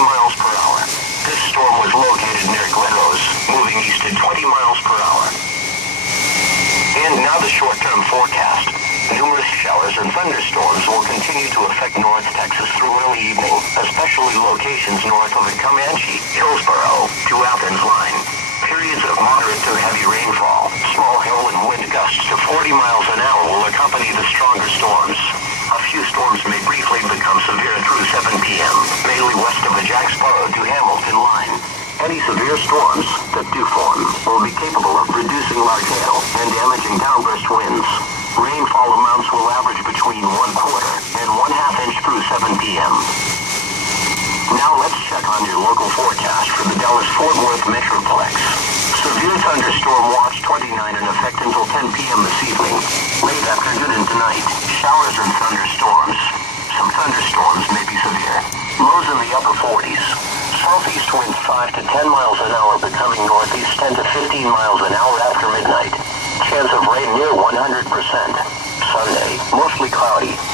miles per hour. This storm was located near Glen Rose, moving east at 20 miles per hour. And now the short-term forecast. Numerous showers and thunderstorms will continue to affect North Texas through early evening, especially locations north of the Comanche, Hillsborough, to Athens line. Periods of moderate to heavy rainfall, small hail and wind gusts to 40 miles an hour will accompany the stronger storms. A few storms may briefly become severe through 7 p.m., mainly west of the Jacksboro to Hamilton line. Any severe storms that do form will be capable of producing large hail and damaging downburst winds. Rainfall amounts will average between 1/4 and 1/2 inch through 7 p.m. Now let's check on your local forecast for the Dallas-Fort Worth Metroplex. Severe thunderstorm watch 29 in effect until 10 p.m. this evening. Late afternoon and tonight, showers and thunderstorms. Some thunderstorms may be severe. Lows in the upper 40s. Southeast winds 5 to 10 miles an hour becoming northeast 10 to 15 miles an hour after midnight. Chance of rain near 100%. Sunday, mostly cloudy.